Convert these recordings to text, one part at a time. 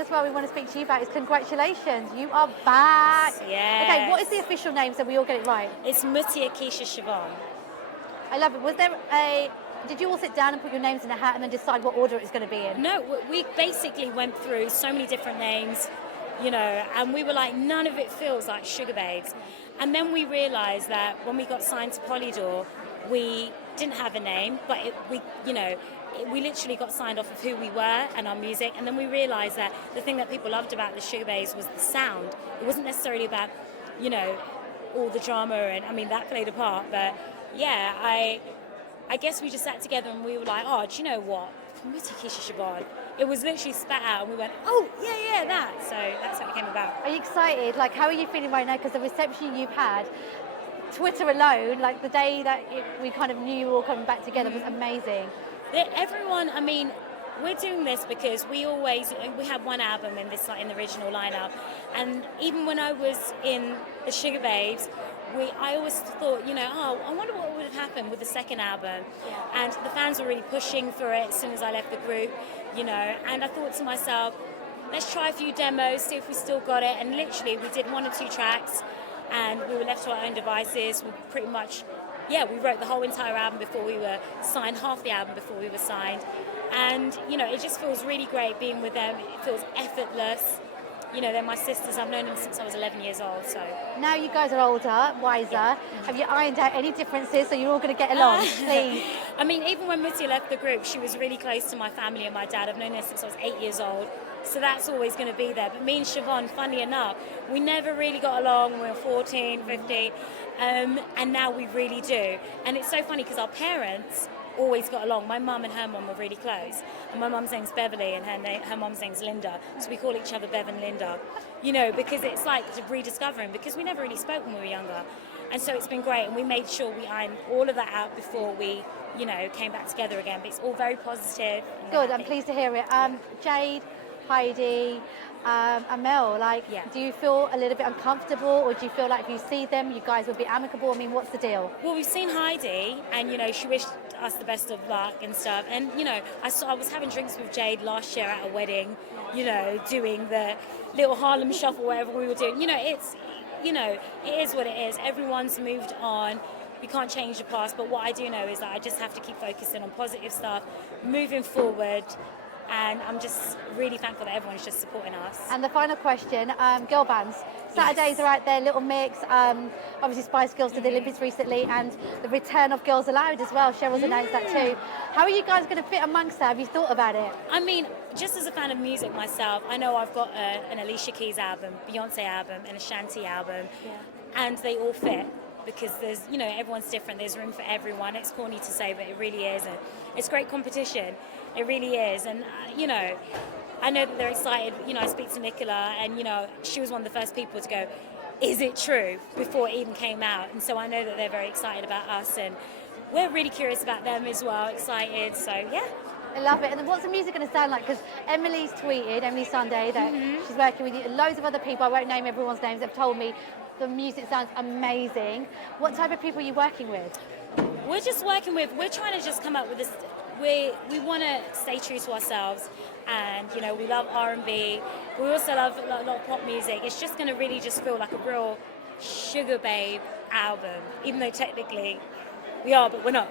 thing as well we want to speak to you about is congratulations. You are back. Yes. Okay, what is the official name so we all get it right? It's Mutya Keisha Siobhan. I love it. Was there did you all sit down and put your names in a hat and then decide what order it's going to be in? No, we basically went through so many different names, and we were like, none of it feels like Sugababes. And then we realised that when we got signed to Polydor, we didn't have a name, but we literally got signed off of who we were and our music. And then we realised that the thing that people loved about the Sugababes was the sound. It wasn't necessarily about, all the drama, and I mean that played a part. But yeah, I guess we just sat together and we were like, oh, do you know what? Mutya Keisha Siobhan. It was literally spat out and we went, oh, yeah, that. So that's how it came about. Are you excited? Like, how are you feeling right now? Because the reception you've had, Twitter alone, like the day that we kind of knew you were all coming back together was amazing. Everyone, I mean, we're doing this because we had one album in the original lineup, and even when I was in the Sugababes, I always thought, I wonder what would have happened with the second album. Yeah. And the fans were really pushing for it as soon as I left the group, and I thought to myself, let's try a few demos, see if we still got it. And literally, we did 1 or 2 tracks, and we were left to our own devices. We pretty much, we wrote the whole entire album before we were signed, half the album before we were signed. And, it just feels really great being with them. It feels effortless. They're my sisters. I've known them since I was 11 years old. So now you guys are older, wiser. Yeah. Have you ironed out any differences so you're all going to get along, please? I mean, even when Mutya left the group, she was really close to my family and my dad. I've known her since I was 8 years old. So that's always going to be there. But me and Siobhan, funny enough, we never really got along when we were 14, 15. And now we really do. And it's so funny because our parents always got along. My mum and her mum were really close, and my mum's name's Beverly and her mum's name's Linda, so we call each other Bev and Linda, because it's like rediscovering, because we never really spoke when we were younger, and so it's been great, and we made sure we ironed all of that out before we came back together again. But it's all very positive. Good, I'm pleased to hear it. Jade, Heidi, Amelle, do you feel a little bit uncomfortable, or do you feel like if you see them, you guys will be amicable? I mean, what's the deal? Well, we've seen Heidi, and she wished us the best of luck and stuff. And I was having drinks with Jade last year at a wedding, doing the little Harlem shuffle, whatever we were doing. It's, it is what it is. Everyone's moved on. We can't change the past, but what I do know is that I just have to keep focusing on positive stuff, moving forward. And I'm just really thankful that everyone's just supporting us. And the final question, girl bands. Saturdays are out there, Little Mix. Obviously Spice Girls did the Olympics recently, and the return of Girls Aloud as well. Cheryl's announced that too. How are you guys going to fit amongst that? Have you thought about it? I mean, just as a fan of music myself, I know I've got an Alicia Keys album, Beyonce album, and a Shanty album, and they all fit. Because there's, everyone's different. There's room for everyone. It's corny to say, but it really is. And it's great competition. It really is. And, I know that they're excited. I speak to Nicola, and, she was one of the first people to go, is it true? Before it even came out. And so I know that they're very excited about us. And we're really curious about them as well, excited. So, yeah. I love it. And then what's the music going to sound like? Because Emily's tweeted, Emily Sunday, that she's working with you. Loads of other people, I won't name everyone's names, have told me the music sounds amazing. What type of people are you working with? We're trying to just come up with this. We want to stay true to ourselves, and we love R&B. We also love a lot of pop music. It's just going to really just feel like a real Sugababe album, even though technically we are, but we're not.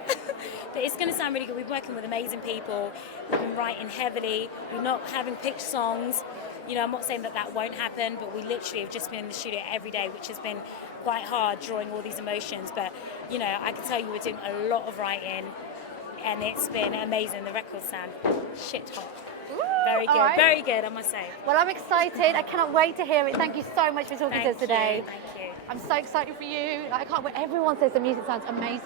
But it's going to sound really good. We're working with amazing people. We've been writing heavily. We're not having pitch songs. I'm not saying that won't happen, but we literally have just been in the studio every day, which has been quite hard, drawing all these emotions. But, I can tell you we're doing a lot of writing, and it's been amazing. The records sound shit hot. Very good, very good, I must say. Well, I'm excited. I cannot wait to hear it. Thank you so much for talking to us today. Thank you. I'm so excited for you. I can't wait. Everyone says the music sounds amazing.